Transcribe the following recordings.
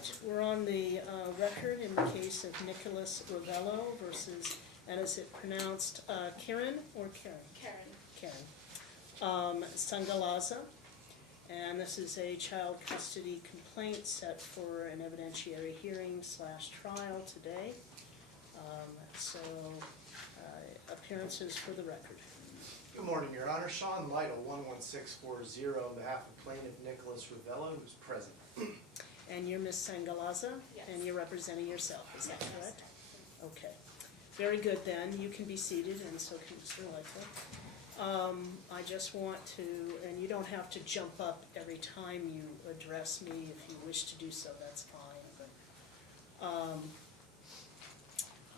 right, we're on the record in the case of Nicholas Ravello versus, and is it pronounced Karen or Karen? Karen. Karen. Sangalaza, and this is a child custody complaint set for an evidentiary hearing / trial today. Appearances for the record. Good morning, Your Honor. Sean Lytle, 11640, on behalf of plaintiff Nicholas Ravello, who's present. And you're Ms. Sangalaza? Yes. And you're representing yourself, is that Yes. correct? Okay. Very good then. You can be seated, and so can Mr. Lytle. I just want to, and you don't have to jump up every time you address me. If you wish to do so, that's fine. But,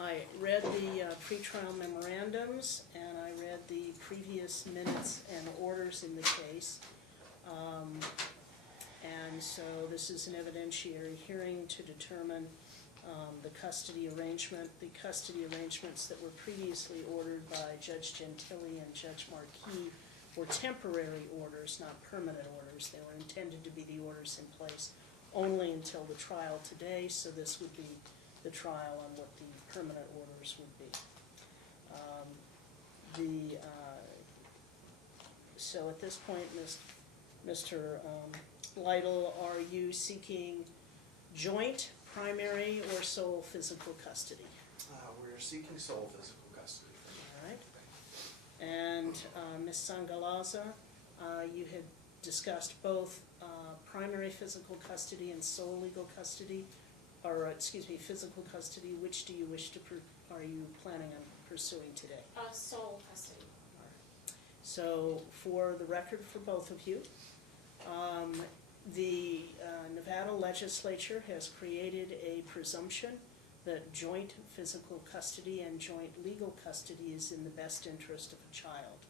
I read the pretrial memorandums, and I read the previous minutes and orders in the case. And so this is an evidentiary hearing to determine the custody arrangement. The custody arrangements that were previously ordered by Judge Gentili and Judge Marquis were temporary orders, not permanent orders. They were intended to be the orders in place only until the trial today, so this would be the trial on what the permanent orders would be. So at this point, Mr. Lytle, are you seeking joint, primary, or sole physical custody? We're seeking sole physical custody. All right. And Ms. Sangalaza, you had discussed both primary physical custody and sole legal custody, or excuse me, physical custody. Which do you wish to, are you planning on pursuing today? Sole custody. So for the record for both of you, the Nevada legislature has created a presumption that joint physical custody and joint legal custody is in the best interest of a child.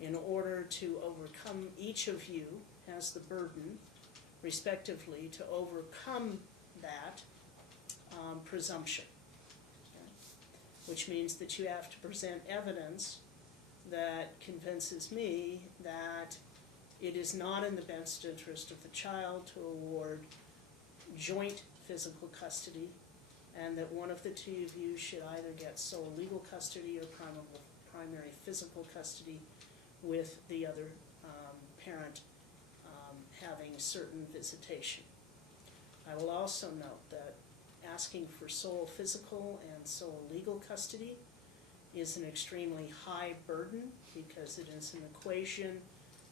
In order to overcome, each of you has the burden, respectively, to overcome that presumption, okay? Which means that you have to present evidence that convinces me that it is not in the best interest of the child to award joint physical custody, and that one of the two of you should either get sole legal custody or primary physical custody, with the other parent having certain visitation. I will also note that asking for sole physical and sole legal custody is an extremely high burden, because it is an equation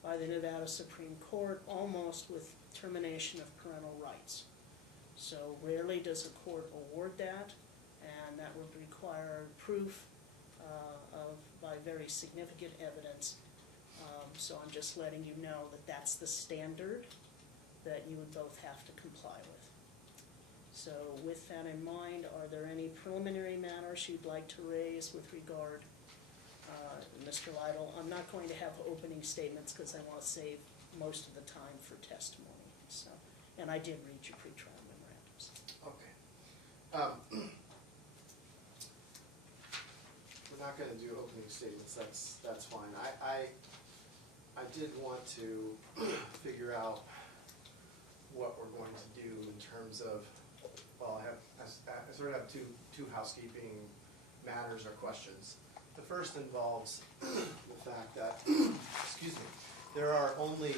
by the Nevada Supreme Court almost with termination of parental rights. So rarely does a court award that, and that would require proof by very significant evidence. So I'm just letting you know that that's the standard that you would both have to comply with. So with that in mind, are there any preliminary matters you'd like to raise with regard, Mr. Lytle? I'm not going to have opening statements because I want to save most of the time for testimony. So, and I did read your pretrial memorandums. Okay. We're not going to do opening statements. That's fine. I did want to figure out what we're going to do in terms of, well, I sort of have two housekeeping matters or questions. The first involves the fact that, excuse me, there are only,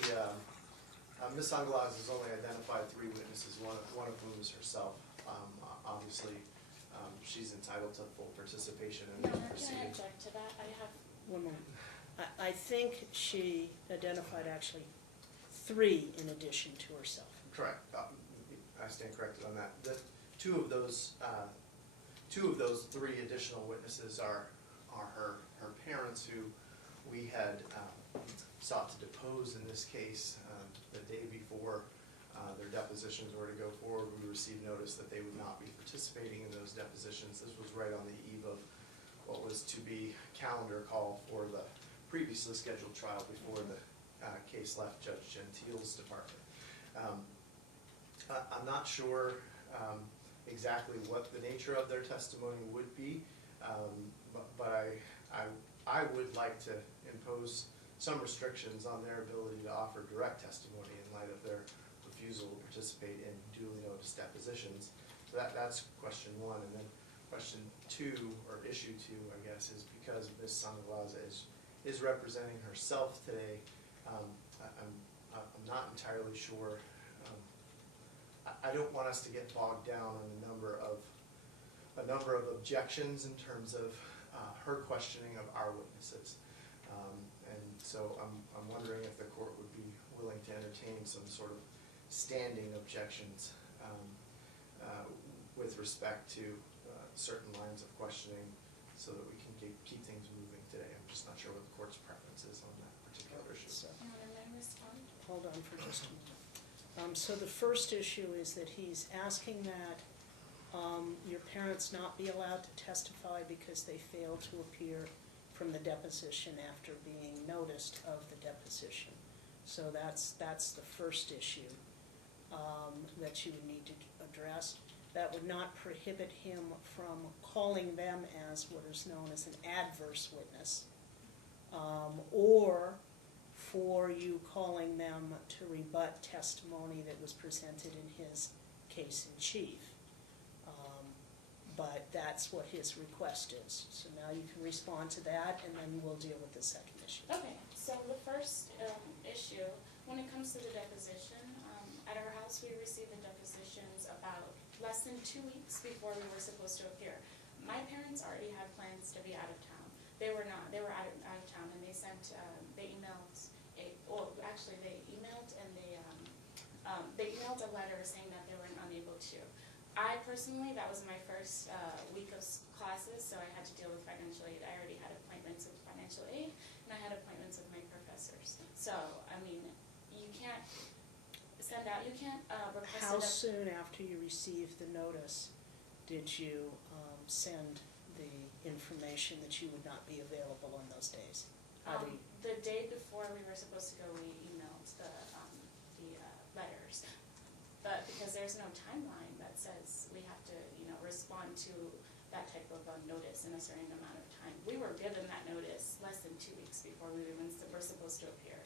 Ms. Sangalaza has only identified 3 witnesses, one of whom is herself. Obviously, she's entitled to full participation in the proceeding. Can I object to that? I have One moment. I think she identified actually 3 in addition to herself. Correct. I stand corrected on that. Two of those 3 additional witnesses are her parents, who we had sought to depose in this case the day before their depositions were to go forward. We received notice that they would not be participating in those depositions. This was right on the eve of what was to be calendar call for the previously scheduled trial before the case left Judge Gentile's department. I'm not sure exactly what the nature of their testimony would be, but I would like to impose some restrictions on their ability to offer direct testimony in light of their refusal to participate in duly noticed depositions. So that's question one. And then question two, or issue two, I guess, is because Ms. Sangalaza is representing herself today, I'm not entirely sure. I don't want us to get bogged down on a number of objections in terms of her questioning of our witnesses. And so I'm wondering if the court would be willing to entertain some sort of standing objections with respect to certain lines of questioning so that we can keep things moving today. I'm just not sure what the court's preference is on that particular issue. So, And then I respond. hold on for just a moment. So the first issue is that he's asking that your parents not be allowed to testify because they failed to appear from the deposition after being noticed of the deposition. So that's the first issue that you would need to address. That would not prohibit him from calling them as what is known as an adverse witness, or for you calling them to rebut testimony that was presented in his case in chief. But that's what his request is. So now you can respond to that, and then we'll deal with the second issue. Okay, so the first issue, when it comes to the deposition, at our house we received the depositions about less than 2 weeks before we were supposed to appear. My parents already had plans to be out of town. They were not, they were out of town, and they sent, they emailed they emailed and they emailed a letter saying that they were unable to. I personally, that was my first week of classes, so I had to deal with financial aid. I already had appointments with financial aid, and I had appointments with my professors. So, I mean, you can't send out, you can't request How soon after you received the notice did you send the information that you would not be available on those days? How do you? The day before we were supposed to go, we emailed the letters. But because there's no timeline that says we have to, respond to that type of notice in a certain amount of time. We were given that notice less than 2 weeks before we were supposed to appear.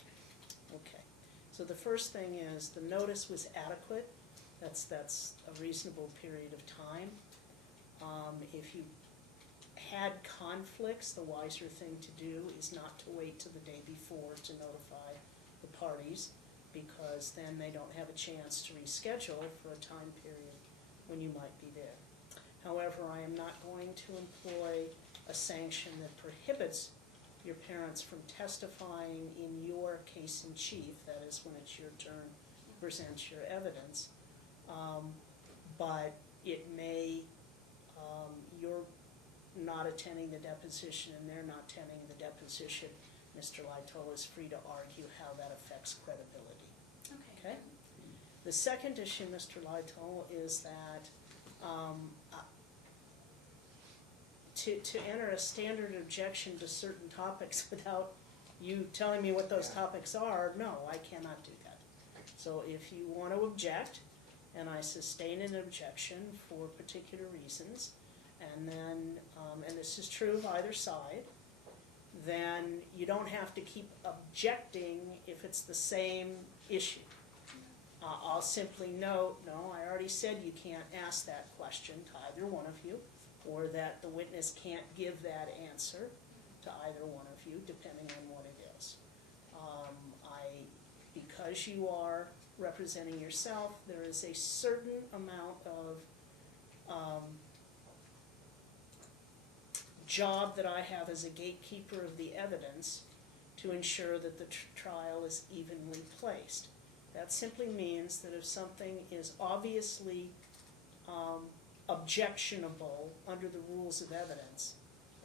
Okay. So the first thing is the notice was adequate. That's a reasonable period of time. If you had conflicts, the wiser thing to do is not to wait till the day before to notify the parties, because then they don't have a chance to reschedule for a time period when you might be there. However, I am not going to employ a sanction that prohibits your parents from testifying in your case in chief, that is when it's your turn to present your evidence, but it may, you're not attending the deposition and they're not attending the deposition. Mr. Lytle is free to argue how that affects credibility. Okay? The second issue, Mr. Lytle, is that to enter a standard objection to certain topics without you telling me what those topics are, no, I cannot do that. So if you want to object, and I sustain an objection for particular reasons, and then, and this is true of either side, then you don't have to keep objecting if it's the same issue. I'll simply note, no, I already said you can't ask that question to either one of you, or that the witness can't give that answer to either one of you, depending on what it is. Because you are representing yourself, there is a certain amount of job that I have as a gatekeeper of the evidence to ensure that the trial is evenly placed. That simply means that if something is obviously objectionable under the rules of evidence,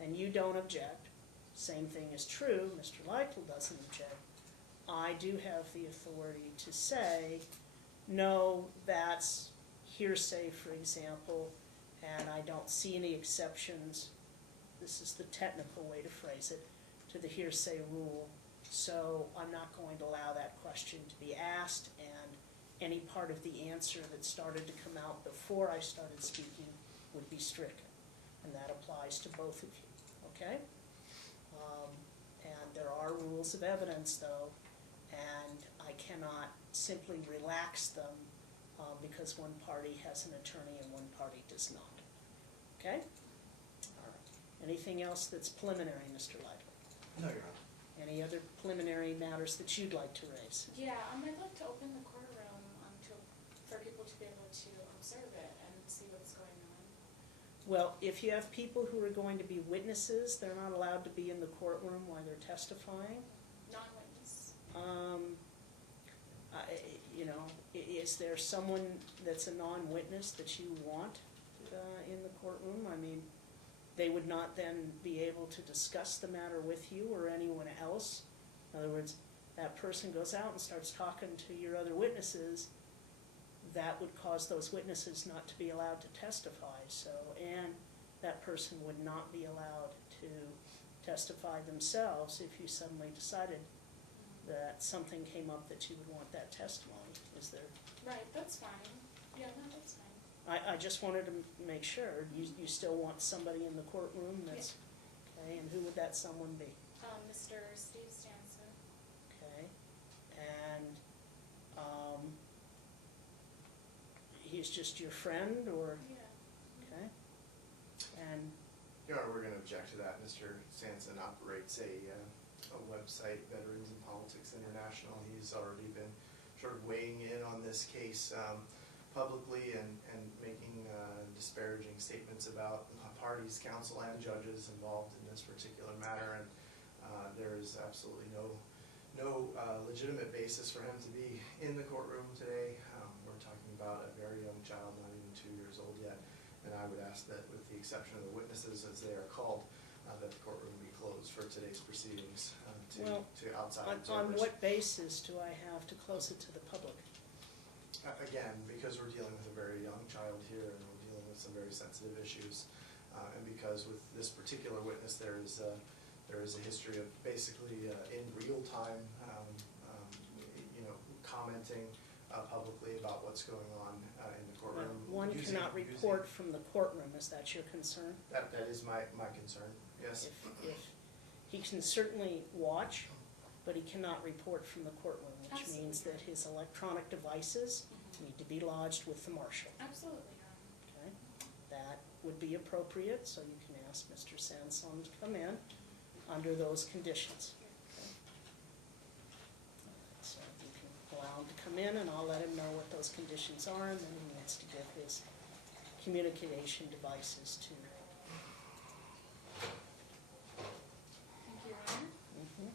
and you don't object, same thing is true, Mr. Lytle doesn't object, I do have the authority to say, no, that's hearsay, for example, and I don't see any exceptions, this is the technical way to phrase it, to the hearsay rule, so I'm not going to allow that question to be asked, and any part of the answer that started to come out before I started speaking would be stricken, and that applies to both of you, okay? And there are rules of evidence, though, and I cannot simply relax them because one party has an attorney and one party does not. Okay? All right. Anything else that's preliminary, Mr. Lively? No, Your Honor. Any other preliminary matters that you'd like to raise? Yeah, I'd like to open the courtroom for people to be able to observe it and see what's going on. Well, if you have people who are going to be witnesses, they're not allowed to be in the courtroom while they're testifying. Non-witness. You know, is there someone that's a non-witness that you want in the courtroom? I mean, they would not then be able to discuss the matter with you or anyone else. In other words, that person goes out and starts talking to your other witnesses, that would cause those witnesses not to be allowed to testify. So, and that person would not be allowed to testify themselves if you suddenly decided that something came up that you would want that testimony. Is there? Right, that's fine. Yeah, no, that's fine. I just wanted to make sure. You still want somebody in the courtroom that's, okay, and who would that someone be? Mr. Steve Stanson. Okay, and he's just your friend, or, Yeah. okay? And, Your Honor, we're going to object to that. Mr. Sanson operates a website, Veterans in Politics International. He's already been sort of weighing in on this case publicly and making disparaging statements about parties, counsel, and judges involved in this particular matter. And there is absolutely no legitimate basis for him to be in the courtroom today. We're talking about a very young child, not even 2 years old yet. And I would ask that, with the exception of the witnesses as they are called, that the courtroom be closed for today's proceedings to outside observers. on what basis do I have to close it to the public? Again, because we're dealing with a very young child here and we're dealing with some very sensitive issues, and because with this particular witness there is a history of basically in real time, commenting publicly about what's going on in the courtroom. One cannot report from the courtroom. Is that your concern? That is my concern. Yes. If he can certainly watch, but he cannot report from the courtroom, which Absolutely. means that his electronic devices need to be lodged with the marshal. Absolutely. Okay, that would be appropriate, so you can ask Mr. Sanson to come in under those conditions. Okay. So you can allow him to come in, and I'll let him know what those conditions are, and then he needs to give his communication devices to. Thank you, Your Honor. Mhm.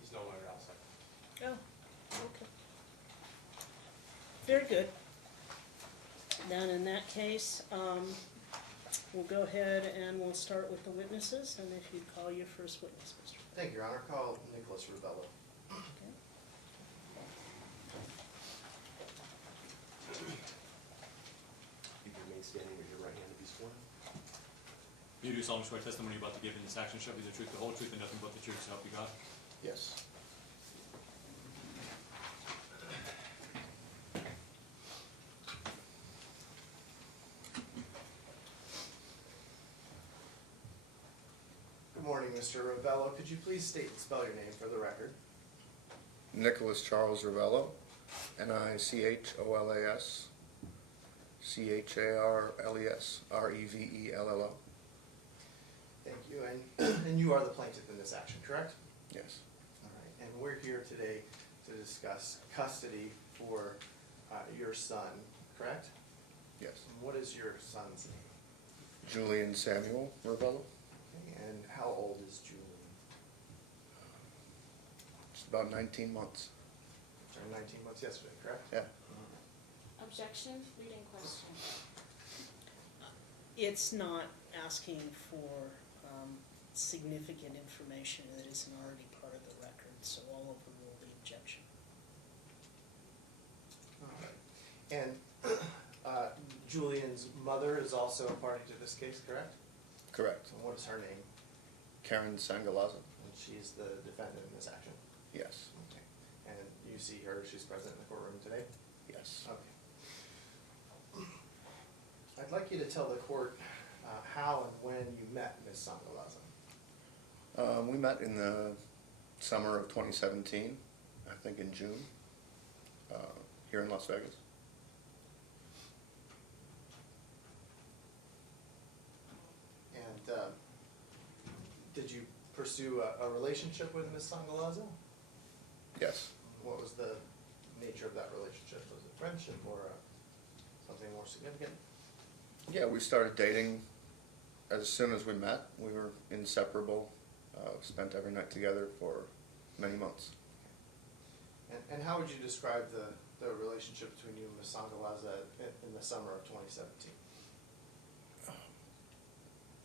He's no longer outside. Oh, okay. Very good. Then in that case, we'll go ahead and we'll start with the witnesses, and if you'd call your first witness, Mr. Thank you, Your Honor. Call Nicholas Rebello. Okay. You can remain standing with your right hand to be sworn. You do solemnly swear testimony you're about to give in this action shall be the truth, the whole truth, and nothing but the truth, so help you God? Yes. Good morning, Mr. Rebello. Could you please state and spell your name for the record? Nicholas Charles Ravello, Nicholas, Charles, Revello. Thank you. And you are the plaintiff in this action, correct? Yes, All right. And we're here today to discuss custody for your son, correct? Yes. And what is your son's name? Julian Samuel Ravello. Okay, and how old is Julian? Just about 19 months. Turned 19 months yesterday, correct? Yeah. Objection, leading question. It's not asking for significant information that isn't already part of the record, so I'll overrule the objection. All right. And Julian's mother is also a party to this case, correct? Correct. And what is her name? Karen Sangalaza. And she's the defendant in this action? Yes. Okay. And you see her, she's present in the courtroom today? Yes. Okay. I'd like you to tell the court how and when you met Ms. Sangalaza. We met in the summer of 2017, I think in June, here in Las Vegas. And did you pursue a relationship with Ms. Sangalaza? Yes. What was the nature of that relationship? Was it friendship or something more significant? Yeah, we started dating as soon as we met. We were inseparable, spent every night together for many months. And how would you describe the relationship between you and Ms. Sangalaza in the summer of 2017?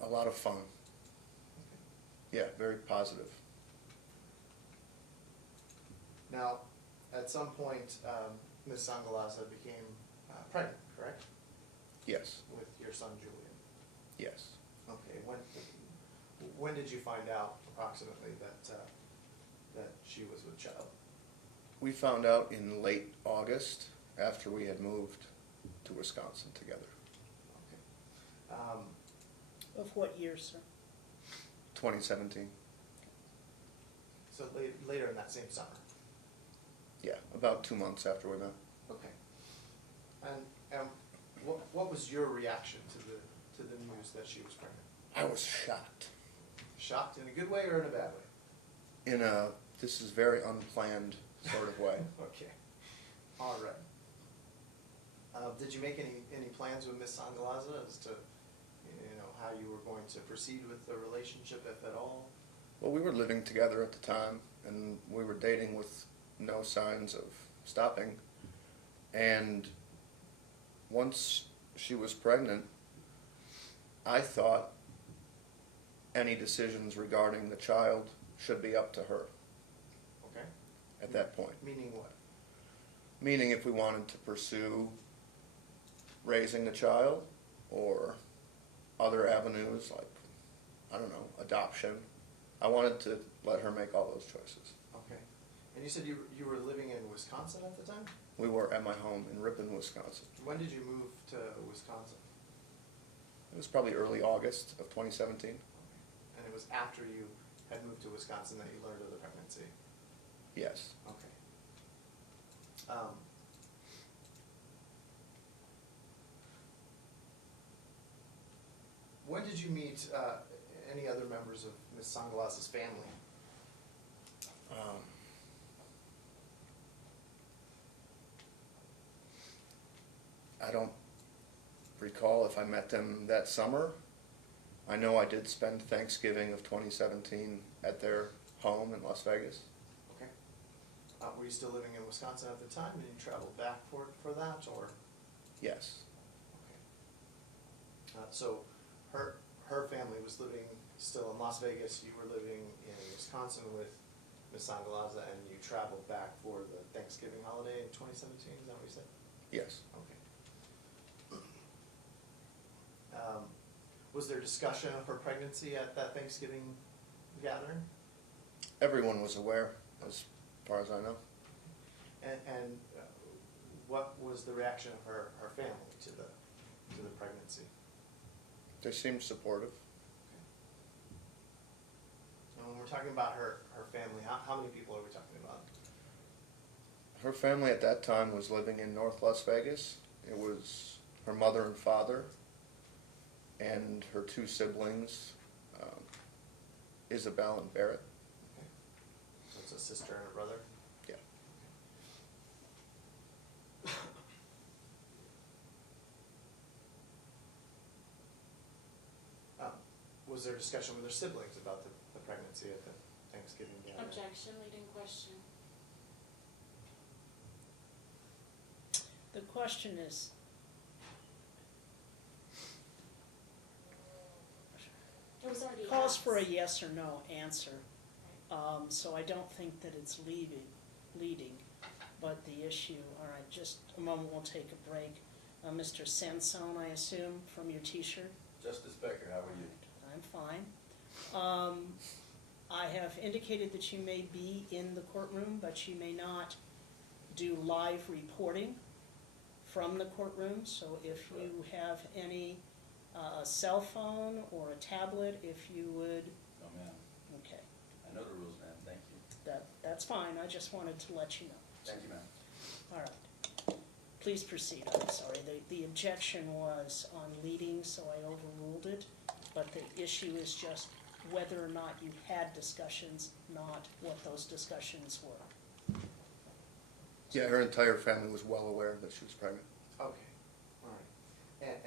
A lot of fun. Yeah, very positive. Now, at some point, Ms. Sangalaza became pregnant, correct? Yes. With your son Julian. Yes. Okay. When did you find out approximately that she was with child? We found out in late August after we had moved to Wisconsin together. Okay. Of what year, sir? 2017. So later in that same summer. Yeah, about 2 months after we met. Okay. And what was your reaction to the news that she was pregnant? I was shocked. Shocked in a good way or in a bad way? In a, this is very unplanned sort of way. Okay. All right. Did you make any plans with Ms. Sangalaza as to, how you were going to proceed with the relationship, if at all? Well, we were living together at the time, and we were dating with no signs of stopping. And once she was pregnant, I thought any decisions regarding the child should be up to her Okay. at that point. Meaning what? Meaning if we wanted to pursue raising the child or other avenues like, I don't know, adoption, I wanted to let her make all those choices. Okay. And you said you were living in Wisconsin at the time? We were at my home in Ripon, Wisconsin. When did you move to Wisconsin? It was probably early August of 2017. Okay. And it was after you had moved to Wisconsin that you learned of the pregnancy? Yes. Okay. When did you meet any other members of Ms. Sangalaza's family? I don't recall if I met them that summer. I know I did spend Thanksgiving of 2017 at their home in Las Vegas. Okay. Were you still living in Wisconsin at the time? Did you travel back for that, or? Yes. Okay. So her family was living still in Las Vegas. You were living in Wisconsin with Ms. Sangalaza, and you traveled back for the Thanksgiving holiday in 2017. Is that what you said? Yes. Okay. Was there discussion of her pregnancy at that Thanksgiving gathering? Everyone was aware, as far as I know. And what was the reaction of her family to the pregnancy? They seemed supportive. And when we're talking about her family, how many people are we talking about? Her family at that time was living in North Las Vegas. It was her mother and father and her two siblings, Isabel and Barrett. Okay. So it's a sister and a brother? Yeah. was there discussion with their siblings about the pregnancy at the Thanksgiving gathering? Objection, leading question. The question is, It was already calls asked. for a yes or no answer. So I don't think that it's leading, but the issue, all right, just a moment, we'll take a break. Mr. Sansone, I assume, from your t-shirt? Justice Becker, how are you? I'm fine. I have indicated that you may be in the courtroom, but you may not do live reporting from the courtroom. So if you have any cell phone or a tablet, if you would, No, ma'am. okay, I know the rules, ma'am. Thank you. that's fine. I just wanted to let you know. Thank you, ma'am. All right. Please proceed. I'm sorry. The objection was on leading, so I overruled it. But the issue is just whether or not you had discussions, not what those discussions were. Yeah, her entire family was well aware that she was pregnant. Okay, all right.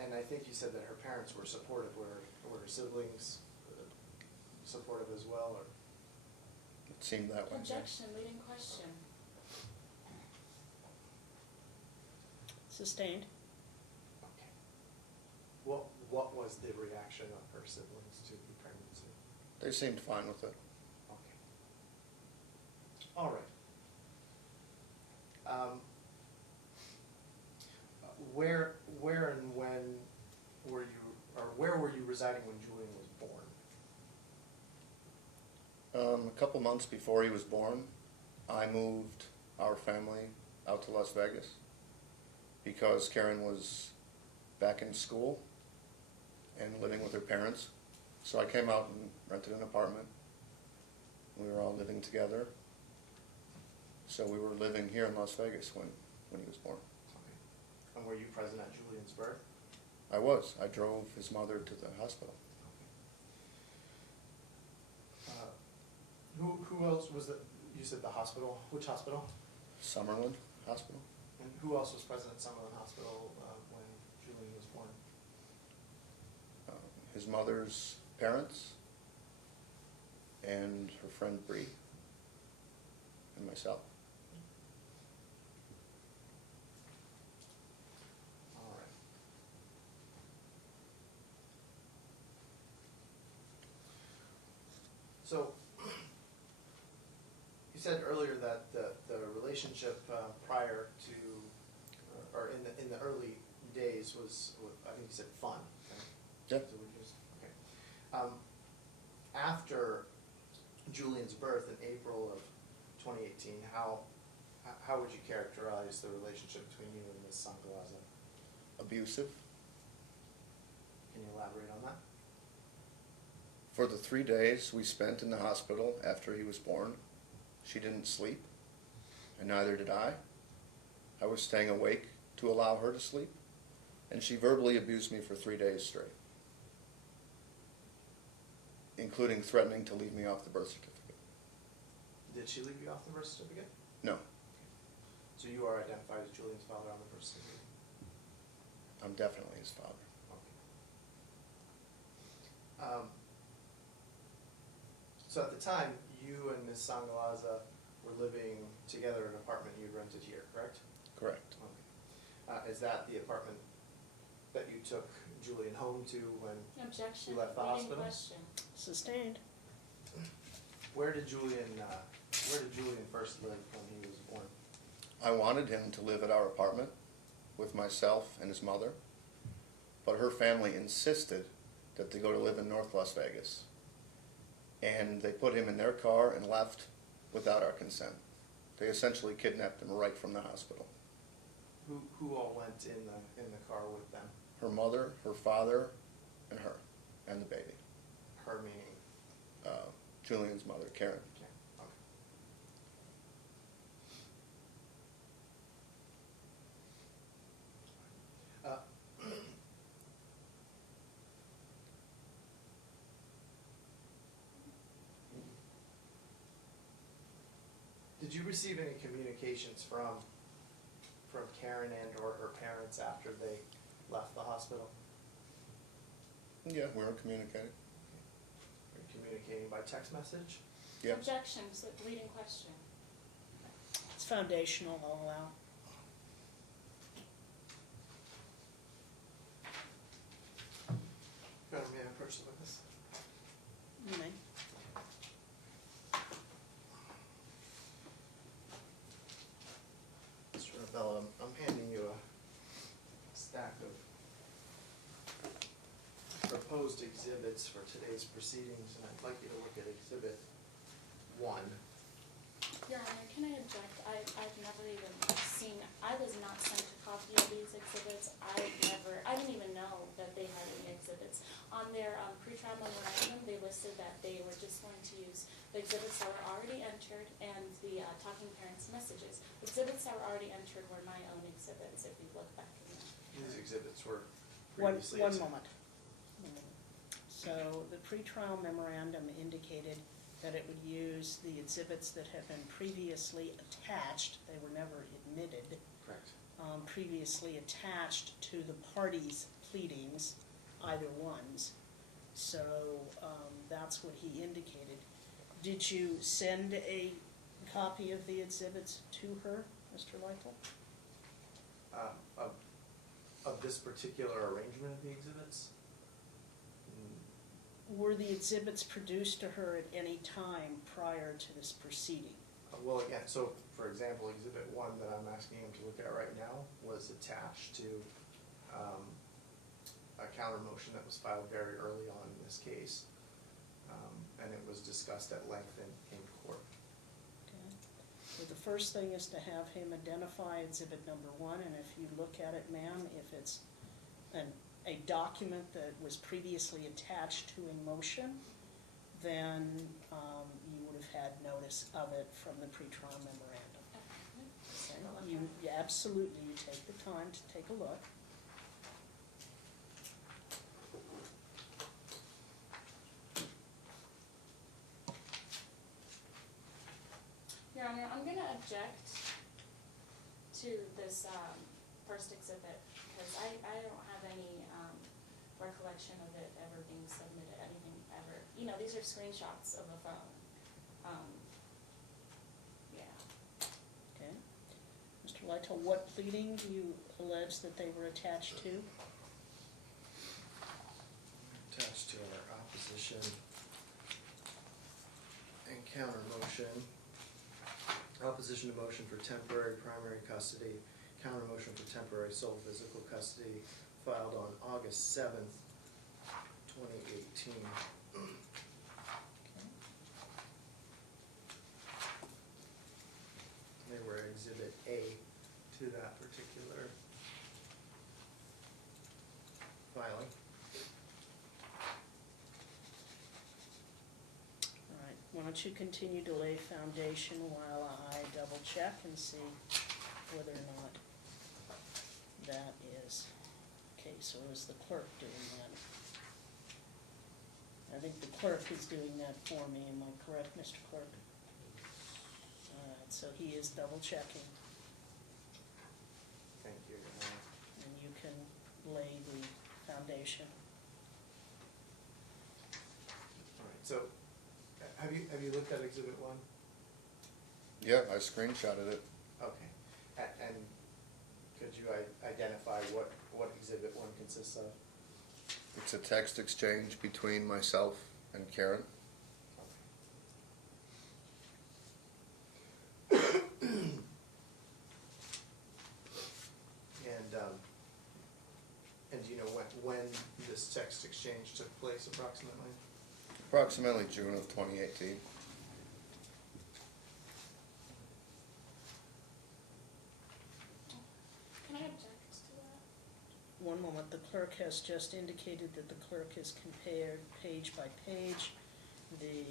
And I think you said that her parents were supportive. Were her siblings supportive as well, or? It seemed that way. Objection, leading question. Sustained. Okay. What was the reaction of her siblings to the pregnancy? They seemed fine with it. Okay. All right. Where and when were you, or where were you residing when Julian was born? A couple months before he was born, I moved our family out to Las Vegas because Karen was back in school and living with her parents. So I came out and rented an apartment. We were all living together. So we were living here in Las Vegas when he was born. Okay. And were you present at Julian's birth? I was. I drove his mother to the hospital. Who else was the, you said the hospital, which hospital? Summerlin Hospital. And who else was present at Summerlin Hospital when Julian was born? His mother's parents and her friend Bree and myself. All right. So, you said earlier that the relationship prior to, or in the early days was, I think you said fun. Okay? Yeah. So we just, okay. After Julian's birth in April of 2018, how would you characterize the relationship between you and Ms. Sangalaza? Abusive. Can you elaborate on that? For the 3 days we spent in the hospital after he was born, she didn't sleep, and neither did I. I was staying awake to allow her to sleep, and she verbally abused me for 3 days straight, including threatening to leave me off the birth certificate. Did she leave you off the birth certificate? No, So you are identified as Julian's father on the birth certificate? I'm definitely his father. Okay. So at the time, you and Ms. Sangalaza were living together in an apartment you rented here, correct? Correct. Okay. Is that the apartment that you took Julian home to when Objection, you left the leading hospital? question. Sustained. Where did Julian first live when he was born? I wanted him to live at our apartment with myself and his mother, but her family insisted that they go to live in North Las Vegas. And they put him in their car and left without our consent. They essentially kidnapped him right from the hospital. Who all went in the car with them? Her mother, her father, and her, and the baby. Her meaning? Julian's mother, Karen. Okay. Did you receive any communications from Karen and or her parents after they left the hospital? Yeah, we were communicating. mean by text message? Yes. Objections, leading question. It's foundational, I'll allow. May I approach the witness? You may. Mr. Rebella, I'm handing you a stack of proposed exhibits for today's proceedings, and I'd like you to look at Exhibit 1. Your Honor, can I object? I've never even seen, I was not sent a copy of these exhibits. I didn't even know that they had any exhibits. On their pre-trial memorandum, they listed that they were just going to use the exhibits that were already entered and the talking parents' messages. Exhibits that were already entered were my own exhibits, if you look back in there. These exhibits were One previously. moment. So the pretrial memorandum indicated that it would use the exhibits that have been previously attached, they were never admitted, Correct. previously attached to the parties' pleadings, either ones. So that's what he indicated. Did you send a copy of the exhibits to her, Mr. Lytle? Of this particular arrangement of the exhibits? Were the exhibits produced to her at any time prior to this proceeding? Well, again, so for example, Exhibit 1 that I'm asking him to look at right now was attached to a counter motion that was filed very early on in this case, and it was discussed at length in court. Okay. So the first thing is to have him identify exhibit number 1, and if you look at it, ma'am, if it's a document that was previously attached to a motion, then you would have had notice of it from the pretrial memorandum. Okay. You absolutely, you take the time to take a look. Your Honor, I'm going to object to this first exhibit because I don't have any recollection of it ever being submitted, anything ever. You know, these are screenshots of a phone. Yeah. Okay. Mr. Lytle, what pleading do you allege that they were attached to? Attached to our opposition and counter motion. Opposition to motion for temporary primary custody, counter motion for temporary sole physical custody, filed on August 7th, 2018. They were Exhibit A to that particular filing. All right, why don't you continue to lay foundation while I double check and see whether or not that is. Okay, so is the clerk doing that? I think the clerk is doing that for me, am I correct, Mr. Clerk? All right, so he is double checking, Thank you, Your Honor. and you can lay the foundation. All right, so have you looked at Exhibit 1? Yeah, I screenshotted it. Okay, and could you identify what Exhibit 1 consists of? It's a text exchange between myself and Karen. And do you know when this text exchange took place approximately? Approximately June of 2018. Can I object to that? One moment, the clerk has just indicated that the clerk has compared page by page the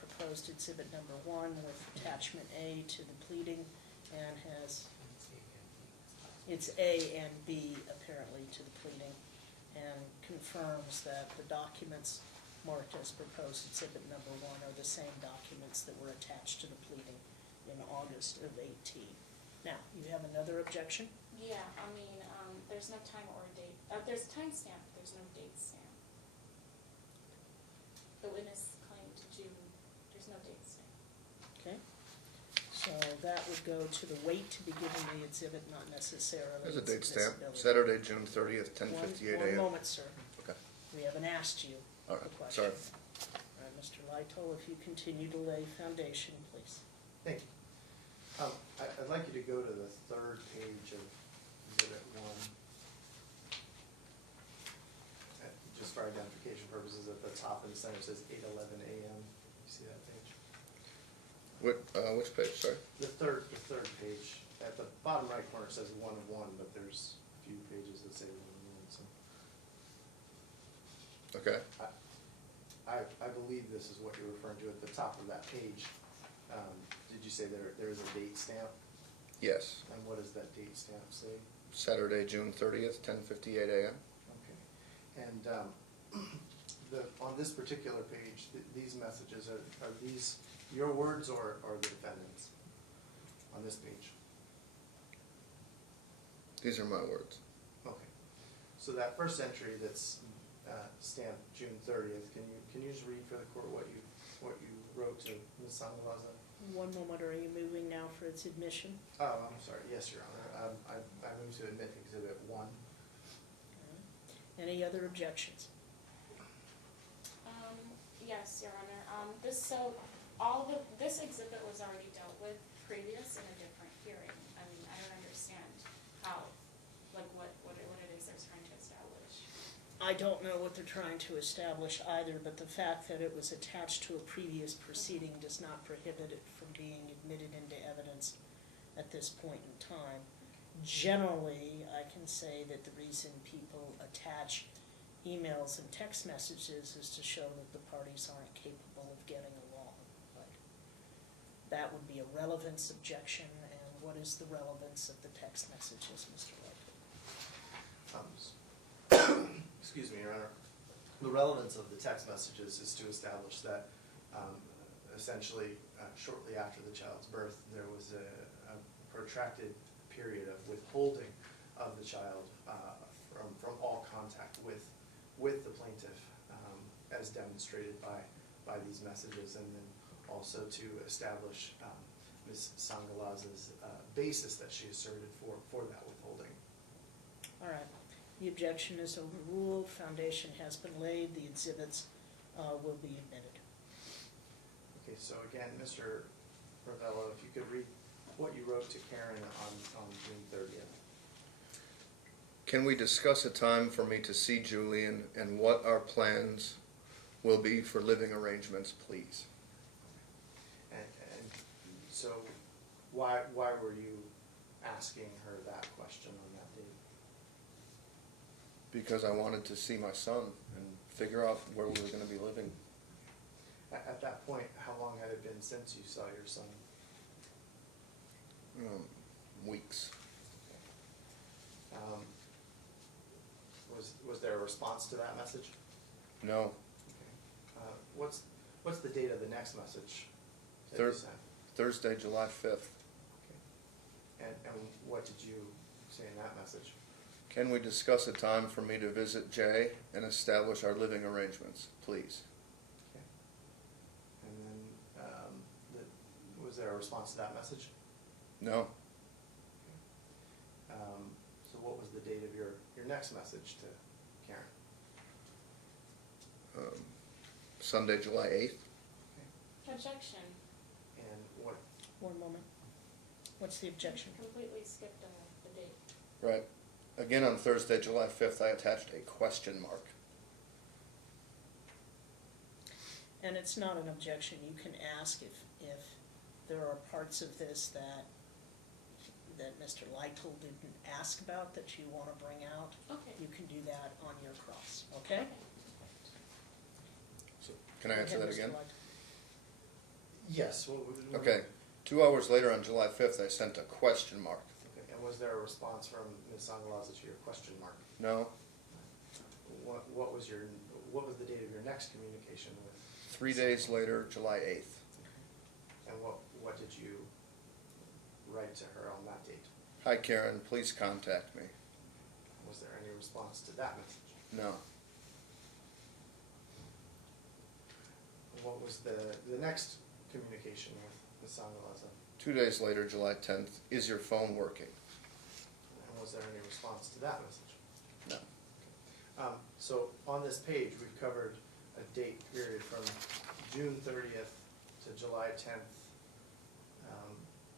proposed exhibit number 1 with attachment A to the pleading, and has, it's A and B apparently to the pleading, and confirms that the documents marked as proposed exhibit number 1 are the same documents that were attached to the pleading in August of 18. Now, you have another objection? Yeah, I mean, there's no time or date. There's a time stamp, there's no date stamp. The witness claimed June would go to the weight to be given the exhibit, not necessarily There's a its date stamp, admissibility. Saturday, June 30th, 10:58 One a.m. moment, sir. Okay, We haven't asked you all the right, question. sorry. All right, Mr. Lytle, if you continue to lay foundation, please. Thank you. I'd like you to go to the third page of Exhibit 1. Just for identification purposes, at the top of the center says 8:11 a.m. You see that page? Which page, sorry? The third page. At the bottom right corner says 1 of 1, but there's a few pages that say 1 of 1. So Okay, I believe this is what you're referring to at the top of that page. Did you say there is a date stamp? yes. And what does that date stamp say? Saturday, June 30th, 10:58 a.m. Okay. And on this particular page, these messages, are these your words or the defendant's on this page? These are my words. Okay. So that first entry that's stamped June 30th, can you just read for the court what you wrote to Ms. Sangalaza? One moment, are you moving now for its admission? Oh, I'm sorry. Yes, Your Honor. I move to admit Exhibit 1. Any other objections? Yes, Your Honor. This exhibit was already dealt with previous in a different hearing. I mean, I don't understand how, like, what it is they're trying to establish. I don't know what they're trying to establish either, but the fact that it was attached to a previous proceeding does not prohibit it from being admitted into evidence at this point in time. Generally, I can say that the reason people attach emails and text messages is to show that the parties aren't capable of getting along. But that would be a relevance objection, and what is the relevance of the text messages, Mr. White? Excuse me, Your Honor. The relevance of the text messages is to establish that essentially shortly after the child's birth, there was a protracted period of withholding of the child from all contact with the plaintiff, as demonstrated by these messages, and then also to establish Ms. Sangalaza's basis that she asserted for that withholding. All right. The objection is overruled. Foundation has been laid. The exhibits will be admitted. Okay, so again, Mr. Ravello, if you could read what you wrote to Karen on June 30th. Can we discuss a time for me to see Julian and what our plans will be for living arrangements, please? And so why were you asking her that question on that date? Because I wanted to see my son and figure out where we were going to be living. At that point, how long had it been since you saw your son? Weeks. Was there a response to that message? No. Okay. What's the date of the next message that you sent? Thursday, July 5th. Okay. And what did you say in that message? Can we discuss a time for me to visit Jay and establish our living arrangements, please? Okay. And then was there a response to that message? No. So what was the date of your next message to Karen? Sunday, July 8th. Okay. Objection. And what? One moment. What's the objection? Completely skipped the date. Right. Again, on Thursday, July 5th, I attached a question mark. And it's not an objection. You can ask if there are parts of this that Mr. Lytle didn't ask about that you want to bring out. Okay. You can do that on your cross, okay? So, can I answer Go that ahead, Mr. again? Lytle. Yes. Okay. 2 hours later on July 5th, I sent a question mark. Okay. And was there a response from Ms. Sangalaza to your question mark? No. What was the date of your next communication with? 3 days later, July 8th. And what did you write to her on that date? Hi, Karen. Please contact me. Was there any response to that message? No. What was the next communication Ms. Sangalaza? 2 days later, July 10th, is your phone working? And was there any response to that message? No. So on this page, we've covered a date period from June 30th to July 10th,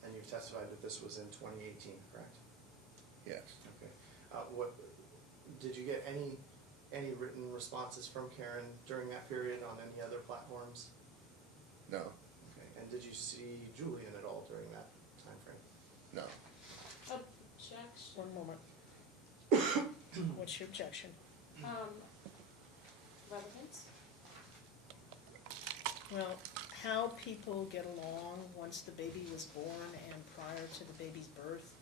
and you've testified that this was in 2018, correct? Yes. Okay. What, did you get any written responses from Karen during that period on any other platforms? No. Okay. And did you see Julian at all during that time frame? No. Objection. One moment. What's your objection? Relevance? Well, how people get along once the baby was born and prior to the baby's birth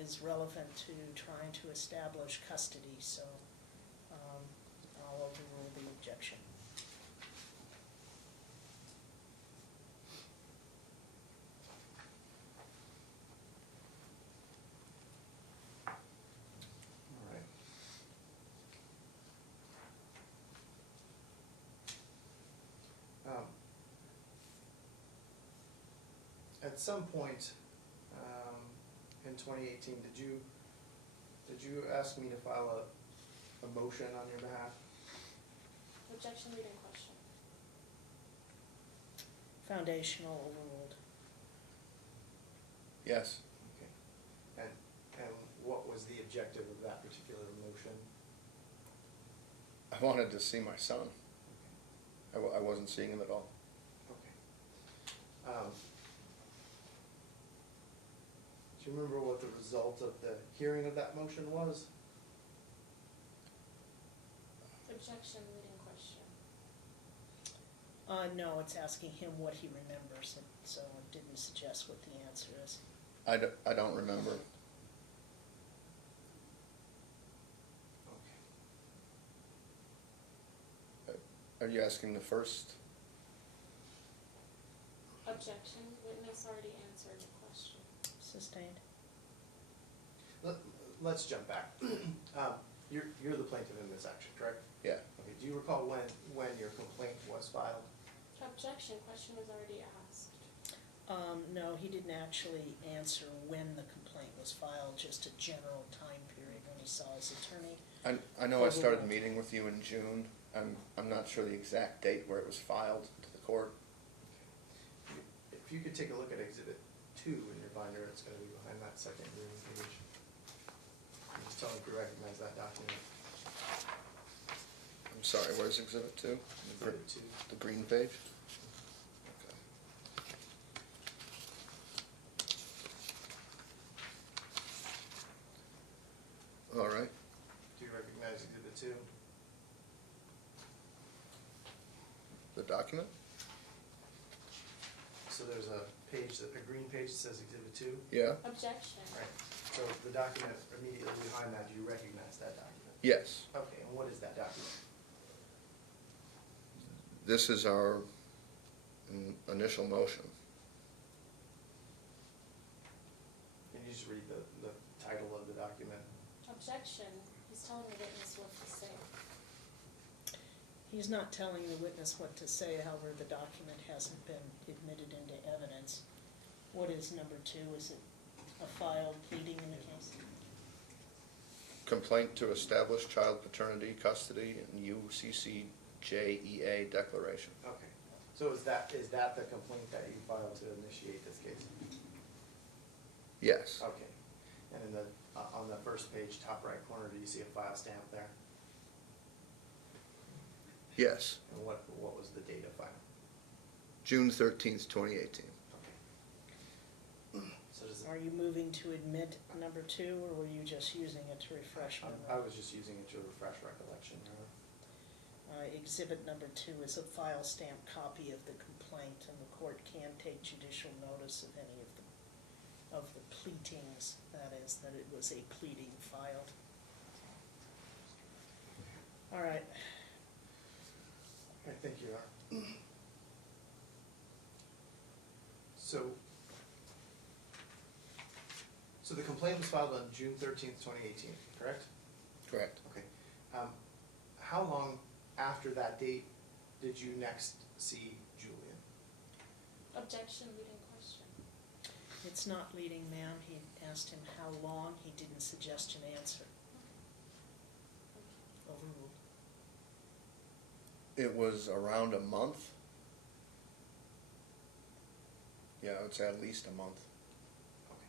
is relevant to trying to establish custody, so I'll overrule the objection. All right. At some point in 2018, did you ask me to file a motion on your behalf? Objection, leading question. Foundational overruled. Yes. Okay. And what was the objective of that particular motion? I wanted to see my son. I wasn't seeing him at all. Okay. Do you remember what the result of the hearing of that motion was? Objection, leading question. No, it's asking him what he remembers, and so it didn't suggest what the answer is. I don't remember. Okay. Are you asking the first? Objection, witness already answered the question. Sustained. Let's jump back. You're the plaintiff in this action, correct? Yeah. Okay. Do you recall when your complaint was filed? Objection, question was already asked. No, he didn't actually answer when the complaint was filed, just a general time period when he saw his attorney. I know I started meeting with you in June. I'm not sure the exact date where it was filed to the court. If you could take a look at Exhibit 2 in your binder, it's going to be behind that second green page. And just tell me if you recognize that document. I'm sorry, where's Exhibit 2? Exhibit 2. The green page? Okay. All right. Do you recognize Exhibit 2? The document? So there's a page, a green page that says Exhibit 2. Yeah? Objection. Right. So the document immediately behind that, do you recognize that document? Yes. Okay, and what is that document? This is our initial motion. Can you just read the title of the document? Objection, he's telling the witness what to say. He's not telling the witness what to say, however, the document hasn't been admitted into evidence. What is number 2? Is it a filed pleading in the case? Complaint to establish child paternity, custody, and UCCJEA declaration. Okay. So is that the complaint that you filed to initiate this case? Yes. Okay. And in the on the first page, top right corner, do you see a file stamp there? Yes. And what was the date of filing? June 13th, 2018. Okay. So does Are you moving to admit number 2, or were you just using it to refresh I memory? was just using it to refresh recollection. Exhibit number 2 is a file stamp copy of the complaint, and the court can take judicial notice of any of the pleadings, that is, that it was a pleading filed. All right. I think you are. So the complaint was filed on June 13th, 2018, correct? Correct. Okay. How long after that date did you next see Julian? Objection, leading question. It's not leading, ma'am. He asked him how long. He didn't suggest an answer. Overruled. It was around a month. Yeah, I would say at least a month. Okay.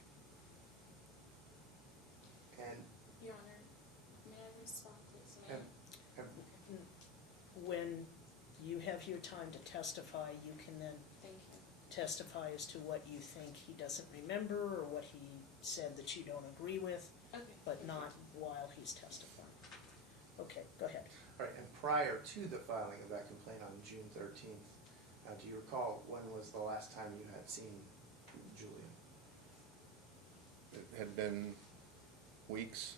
And Your Honor, may I respond, please? May I? have, When you have your time to testify, you can then Thank you. testify as to what you think he doesn't remember or what he said that you don't agree with, Okay. but not while he's testifying. Okay, go ahead. all right, and prior to the filing of that complaint on June 13th, do you recall when was the last time you had seen Julian? It had been weeks.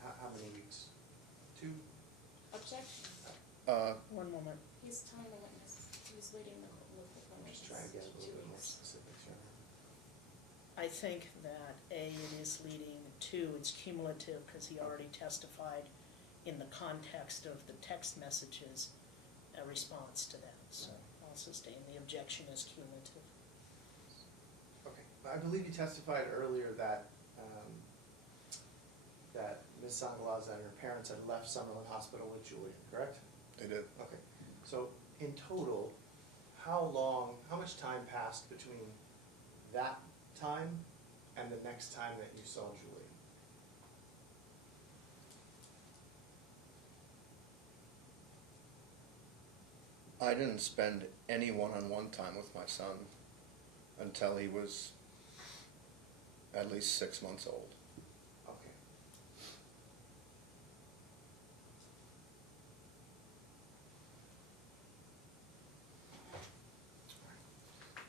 How many weeks? 2? Objection. One moment. He's telling the witness, he's leading the I'm witness. just trying to get a to little bit more 2 weeks. specifics here. I think that A, it is leading, 2, it's cumulative because he already testified in the context of the text messages, a response to that. So I'll sustain the objection is cumulative. Okay, I believe you testified earlier that, that Ms. Sangalaza and her parents had left Summerlin Hospital with Julian, correct? They did. Okay, so in total, how much time passed between that time and the next time that you saw Julian? I didn't spend any one-on-one time with my son until he was at least 6 months old. Okay.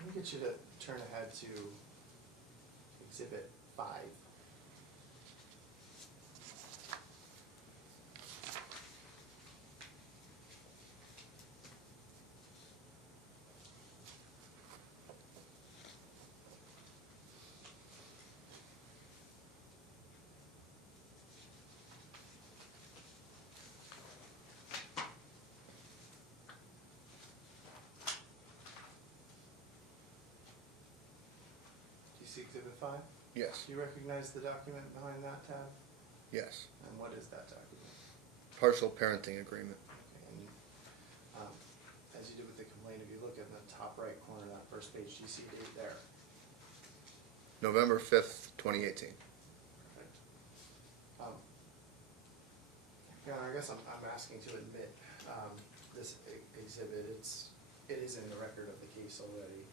Let me get you to turn ahead to Exhibit 5. Do you see Exhibit 5? Yes, Do you recognize the document behind that tab? yes. And what is that document? Partial parenting agreement. Okay, and as you did with the complaint, if you look in the top right corner of that first page, do you see a date there? November 5th, 2018. Perfect. Your Honor, I guess I'm asking to admit this exhibit. It is in the record of the case already.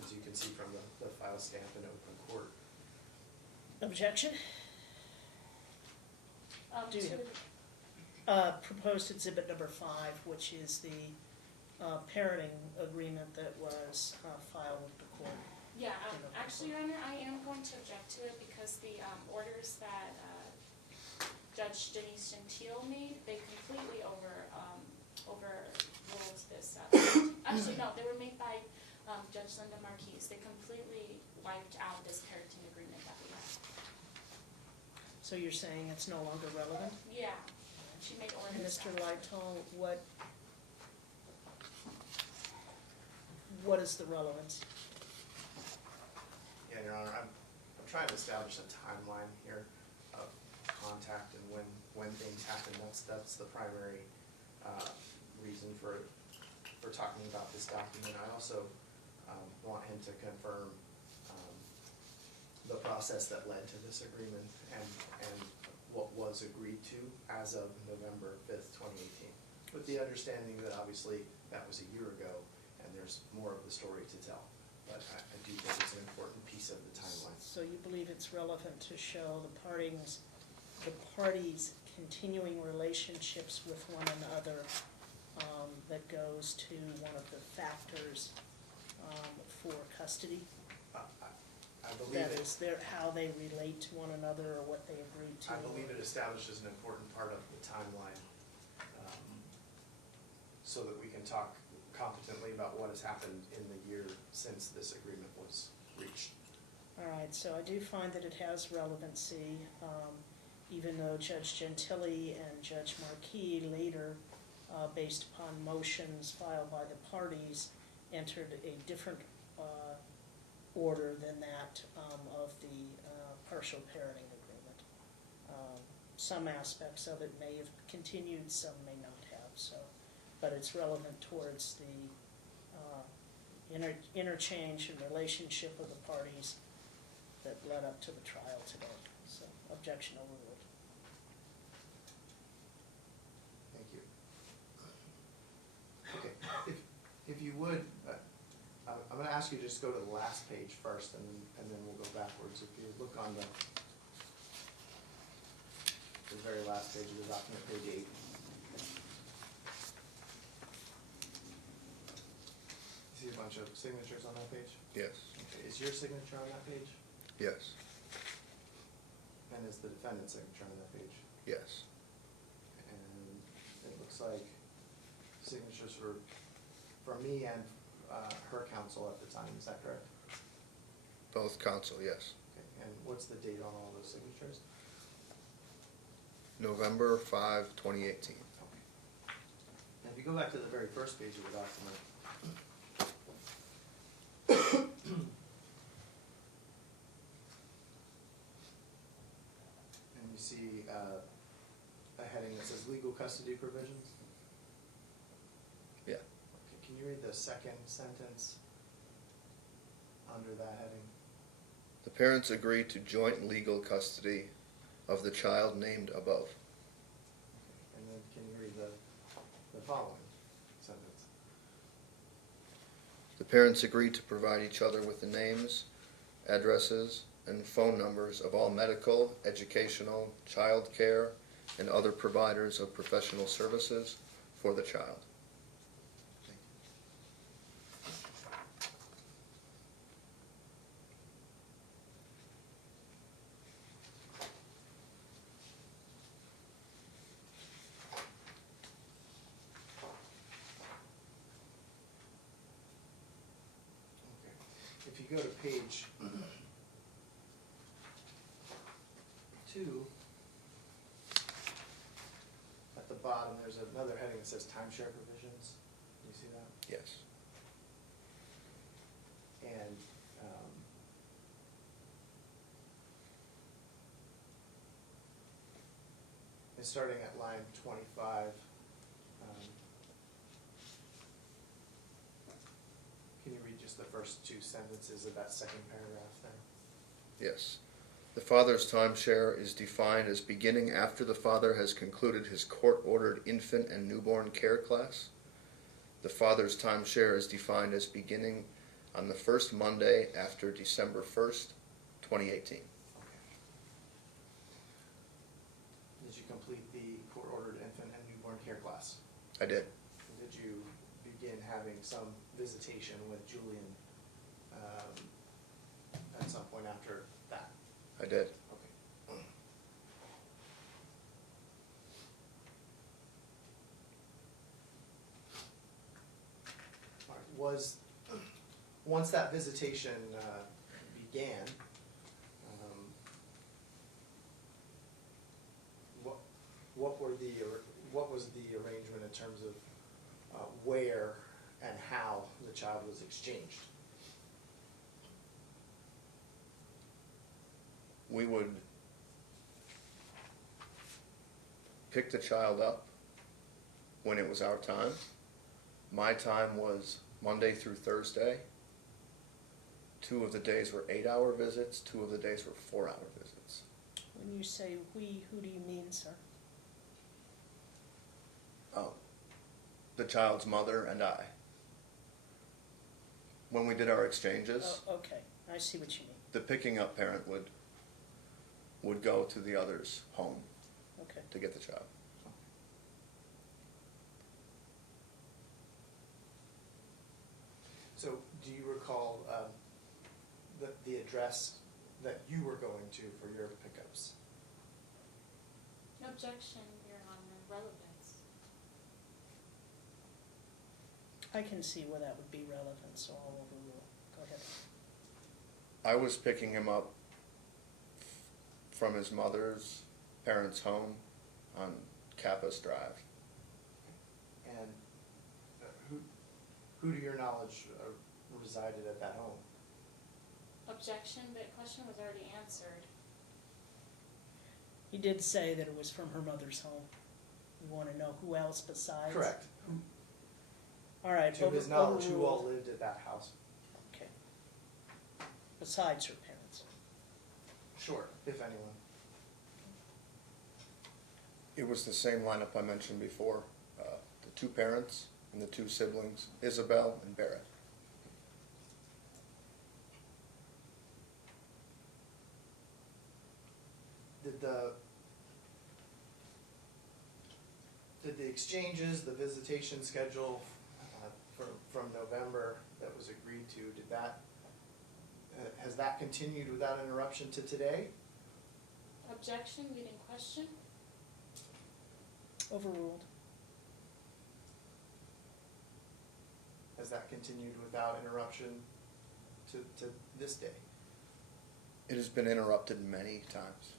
As you can see from the file stamp in open court. Objection? Do you To- proposed exhibit number 5, which is the parenting agreement that was filed with the court. Yeah, actually, Your Honor, I am going to object to it because the orders that Judge Denise Gentile made, they completely overruled this. Actually, no, they were made by Judge Linda Marquise. They completely wiped out this parenting agreement that we have. So you're saying it's no longer relevant? Yeah, she made orders. Mr. Lightoll, what is the relevance? Yeah, Your Honor, I'm trying to establish a timeline here of contact and when things happen. That's the primary reason for talking about this document. I also want him to confirm the process that led to this agreement and what was agreed to as of November 5th, 2018. With the understanding that obviously that was a year ago and there's more of the story to tell. But I do think it's an important piece of the timeline. So you believe it's relevant to show the parties' continuing relationships with one another that goes to one of the factors for custody? I believe That it. is, how they relate to one another or what they agreed to? I believe it establishes an important part of the timeline, so that we can talk competently about what has happened in the year since this agreement was reached. All right, so I do find that it has relevancy, even though Judge Gentile and Judge Marquis later based upon motions filed by the parties, entered a different order than that of the partial parenting agreement. Some aspects of it may have continued, some may not have, so, but it's relevant towards the interchange and relationship of the parties that led up to the trial today. So, objection overruled. Thank you. Okay, if you would, I'm gonna ask you to just go to the last page first, and then we'll go backwards. If you look on the very last page of the document, page 8. See a bunch of signatures on that page? Yes. Okay, is your signature on that page? Yes. And is the defendant's signature on that page? Yes. And it looks like signatures were from me and her counsel at the time, is that correct? Both counsel, yes. Okay, and what's the date on all those signatures? November 5, 2018. Okay. And if you go back to the very first page of the document, and you see a heading that says legal custody provisions. Yeah. Okay, can you read the second sentence under that heading? The parents agree to joint legal custody of the child named above. Okay, and then can you read the following sentence? The parents agree to provide each other with the names, addresses, and phone numbers of all medical, educational, child care, and other providers of professional services for the child. Thank you. Okay, if you go to page 2, at the bottom, there's another heading that says timeshare provisions. You see that? Yes. And it's starting at line 25. Can you read just the first 2 sentences of that second paragraph there? Yes. The father's timeshare is defined as beginning after the father has concluded his court-ordered infant and newborn care class. The father's timeshare is defined as beginning on the first Monday after December 1st, 2018. Okay. Did you complete the court-ordered infant and newborn care class? I did. Did you begin having some visitation with Julian at some point after that? I did. Okay. All right. Once that visitation began, what was the arrangement in terms of where and how the child was exchanged? We would pick the child up when it was our time. My time was Monday through Thursday. 2 of the days were 8-hour visits, 2 of the days were 4-hour visits. When you say we, who do you mean, sir? Oh, the child's mother and I. When we did our exchanges, Oh, okay, I see what you mean. the picking up parent would go to the other's home Okay. to get the child. So do you recall the address that you were going to for your pickups? No objection, Your Honor, relevance. I can see where that would be relevant, so I'll overrule. Go ahead. I was picking him up from his mother's parents' home on Kappas Drive. Who to your knowledge resided at that home? Objection, but question was already answered. He did say that it was from her mother's home. You wanna know who else besides? Correct. All right. To his knowledge, who all overruled. lived at that house? Okay. Besides her parents. Sure, if anyone. It was the same lineup I mentioned before, the two parents and the two siblings, Isabel and Barrett. Did the exchanges, the visitation schedule from November that was agreed to, did that, has that continued without interruption to today? Objection, leading question. Overruled. Has that continued without interruption to this day? It has been interrupted many times.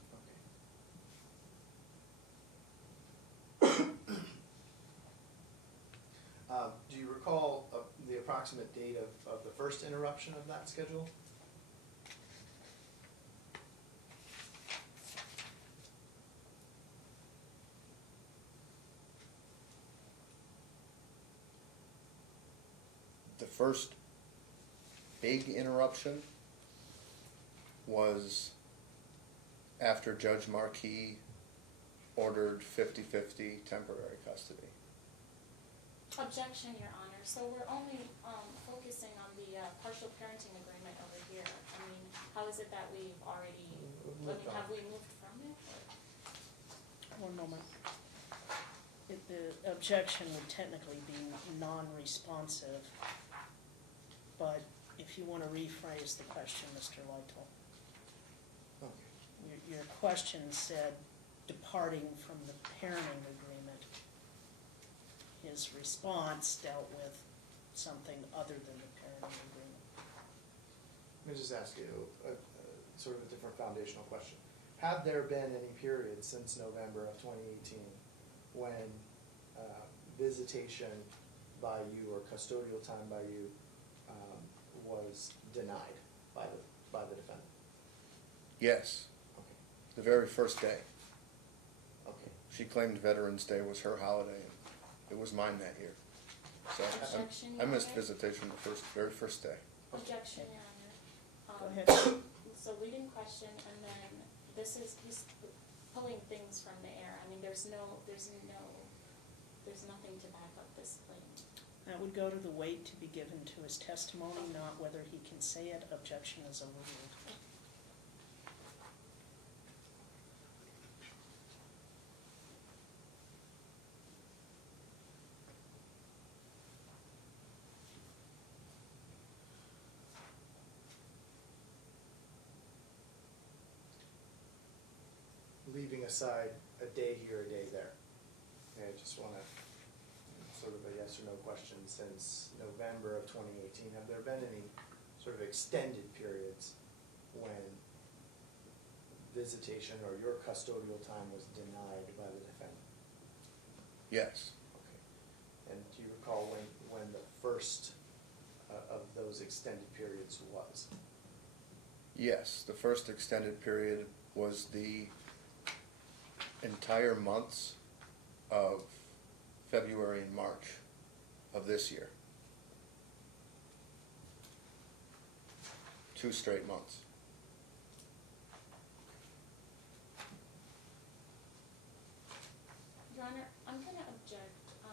Do you recall the approximate date of the first interruption of that schedule? The first big interruption was after Judge Marquis ordered 50-50 temporary custody. Objection, Your Honor. So we're only focusing on the partial parenting agreement over here. I mean, how is it that we've already, have we moved from it? One moment. The objection would technically be non-responsive, but if you want to rephrase the question, Mr. Lytle. Okay. Your question said departing from the parenting agreement. His response dealt with something other than the parenting agreement. Let me just ask you sort of a different foundational question. Have there been any period since November of 2018 when visitation by you or custodial time by you was denied by the defendant? Yes, Okay. the very first day. Okay. She claimed Veterans Day was her holiday, and it was mine that year. So Objection, I missed Your Honor. visitation the very first day. Objection, Your Honor. Go ahead. So leading question, and then this is, he's pulling things from the air. I mean, there's nothing to back up this claim. That would go to the weight to be given to his testimony, not whether he can say it. Objection is overruled. Leaving aside a day here, a day there. Okay, I just want to, sort of a yes or no question, since November of 2018, have there been any sort of extended periods when visitation or your custodial time was denied by the defendant? Yes, Okay. And do you recall when the first of those extended periods was? yes, the first extended period was the entire months of February and March of this year. 2 straight months. Your Honor, I'm gonna object.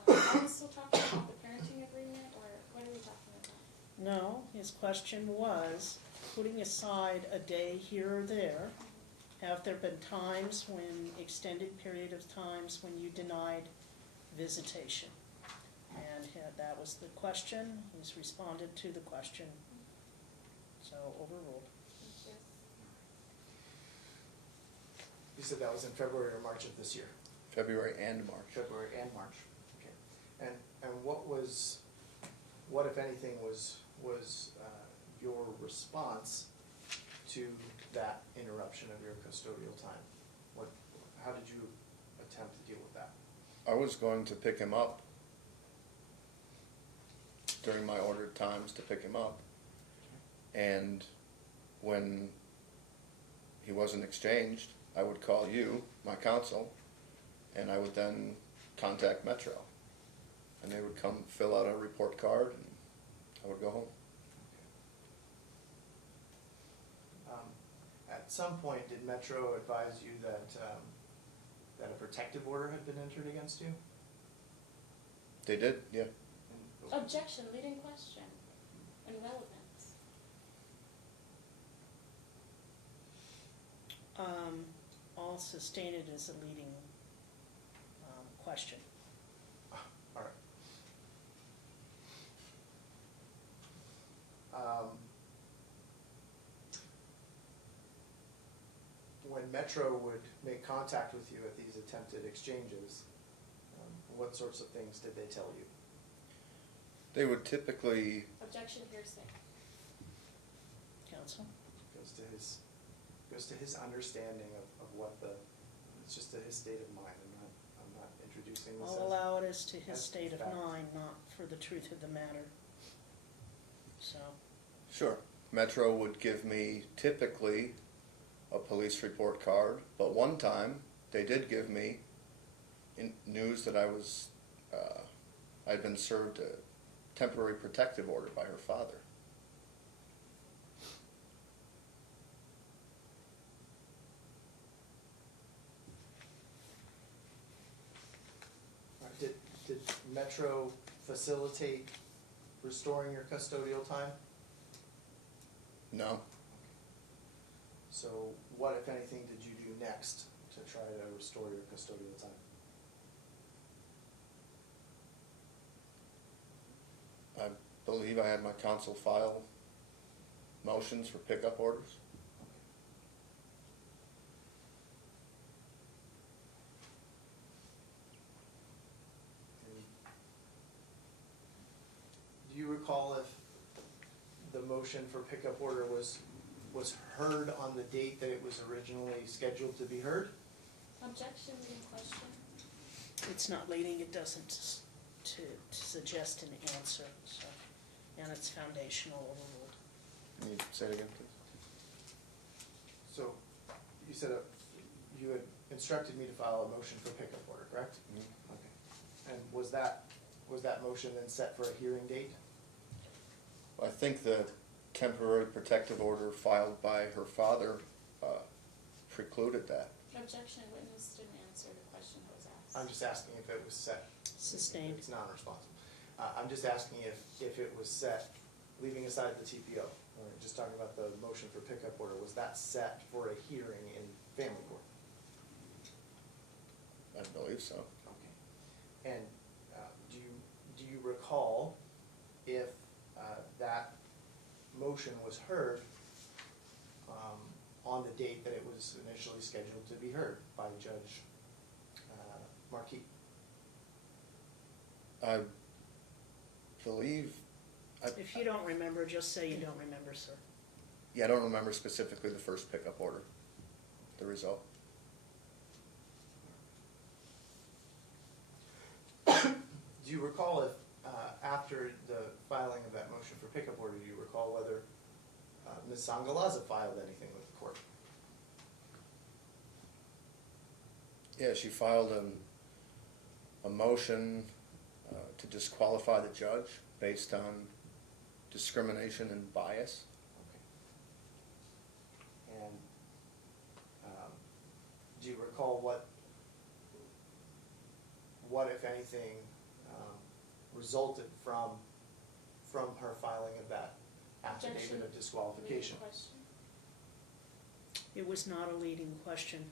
Are we still talking about the parenting agreement, or what are we talking about? No, his question was, putting aside a day here or there, have there been times when, extended period of times when you denied visitation? And that was the question. He's responded to the question. So overruled. Yes. You said that was in February or March of this year? February and March. February and March. Okay. And what if anything was your response to that interruption of your custodial time? How did you attempt to deal with that? I was going to pick him up during my ordered times to pick him up. And when he wasn't exchanged, I would call you, my counsel, and I would then contact Metro. And they would come fill out a report card, and I would go home. At some point, did Metro advise you that, that a protective order had been entered against you? They did, yeah. And- Objection, leading question, and relevance. I'll sustain it as a leading question. All right. When Metro would make contact with you at these attempted exchanges, what sorts of things did they tell you? They would typically, Objection, hearsay. Counsel? Goes to his understanding of what the, it's just to his state of mind. I'm not introducing this I'll as. allow it as to his as state of fact. mind, not for the truth of the matter. So, sure, Metro would give me typically a police report card, but one time they did give me news that I was, I'd been served a temporary protective order by her father. Did Metro facilitate restoring your custodial time? No, So what, if anything, did you do next to try to restore your custodial time? I believe I had my counsel file motions for pickup orders. And do you recall if the motion for pickup order was heard on the date that it was originally scheduled to be heard? Objection, leading question. it's not leading, it doesn't to suggest an answer, so, and it's foundational overruled. Can you say it again, please? So you said you had instructed me to file a motion for pickup order, correct? Okay. And was that motion then set for a hearing date? I think the temporary protective order filed by her father precluded that. Objection, witness didn't answer the question that was asked. I'm just asking if it was set. Sustained. It's non-responsive. I'm just asking if it was set, leaving aside the TPO, just talking about the motion for pickup order, was that set for a hearing in family court? I believe so. Okay. And do you recall if that motion was heard on the date that it was initially scheduled to be heard by Judge Marquis? I believe, If you don't remember, just say you don't remember, sir. yeah, I don't remember specifically the first pickup order, the result. Do you recall if, after the filing of that motion for pickup order, do you recall whether Ms. Sangalaza filed anything with the court? Yeah, she filed a motion to disqualify the judge based on discrimination and bias. Okay. And do you recall what if anything, resulted from her filing of that affidavit Objection. of disqualification? Leading question. It was not a leading question.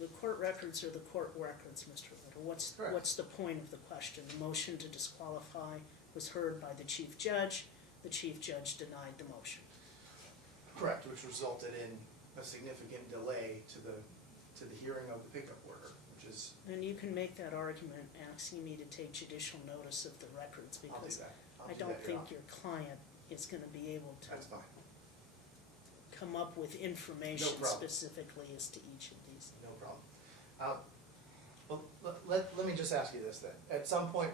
The court records are the court records, Mr. Little. Correct. What's the point of the question? The motion to disqualify was heard by the chief judge. The chief judge denied the motion. Correct, which resulted in a significant delay to the hearing of the pickup order, which is, And you can make that argument asking me to take judicial notice of the records I'll do because that. I don't think your client is gonna be able to That's fine. come up with information No problem. specifically as to each of these. No problem. Well, let me just ask you this then. At some point,